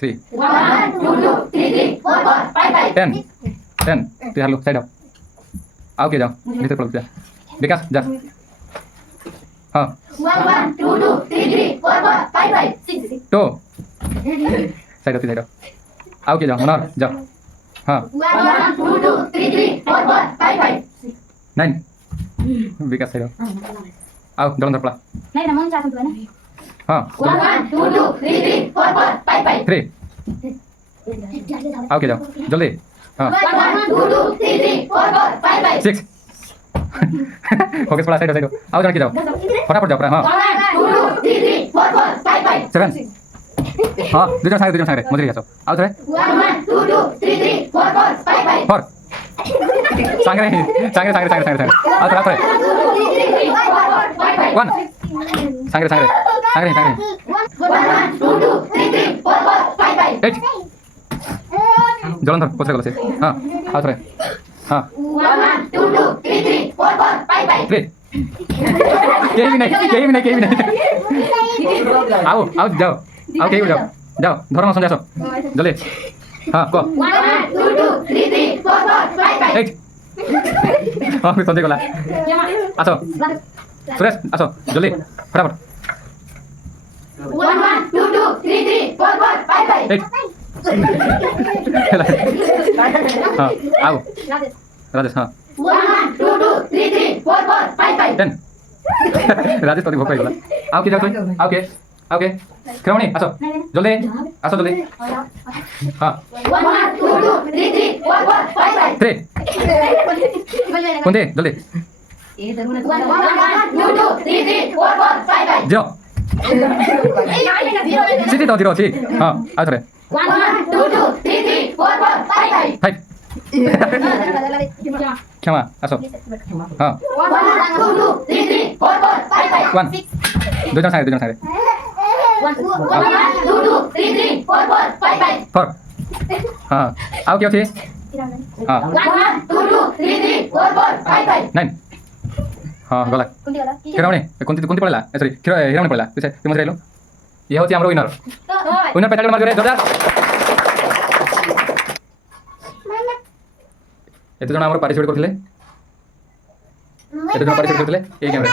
3 1 2 3 4 5 10 10 তুই হারলো সাইড आओ आओ के जाओ भीतर पड़ो जा विकास जा हाँ 1 2 3 4 5 6 तो साइड आओ आओ के जाओ मनोहर जाओ हाँ 1 2 3 4 5 9 विकास साइड आओ जलंधर पड़ा नहीं रमन चाहता हूँ ना हाँ 1 2 3 4 5 3 आओ के जाओ जल्दी हाँ 1 2 3 4 5 6 फोकस पड़ा साइड आओ जान के जाओ फटाफट जाओ हाँ 1 2 3 4 5 7 हाँ दो जन साइड मजरी जाओ आओ थोड़े 1 2 3 4 5 4 सांगे आओ थोड़े 1 सांगे 1 2 3 4 5 8 जलंधर पोछे गलसे हाँ आओ थोड़े हाँ 1 2 3 4 5 3 केही भी नहीं आओ जाओ केही भी जाओ धर्म संध्या सब जल्दी हाँ कह 1 2 3 4 5 8 हाँ मैं संध्या गला आसो सुरेश आसो जल्दी फटाफट 1 2 3 4 5 8 हाँ आओ राजेश हाँ 1 2 3 4 5 10 राजेश तो भोक गला आओ के जाओ तुम आओ के किरमणि आसो जल्दी हाँ 1 2 3 4 5 3 कुंदे जल्दी 1 2 3 4 5 0 सिटी तो 0 अच्छी हाँ आओ थोड़े 1 2 3 4 5 5 क्षमा आसो हाँ 1 2 3 4 5 1 दो जन साइड 1 2 3 4 5 4 हाँ आओ क्या थी हाँ 1 2 3 4 5 9 हाँ गला किरमणि कुंती पड़ेला सॉरी हिरमणि पड़ेला तुझे तुम मत रहलो ये होती हमरो विनर पैसा मार जोरे जोरदार एते जण हमरो पार्टिसिपेट करथिले एते जण पार्टिसिपेट करथिले ए गेम रे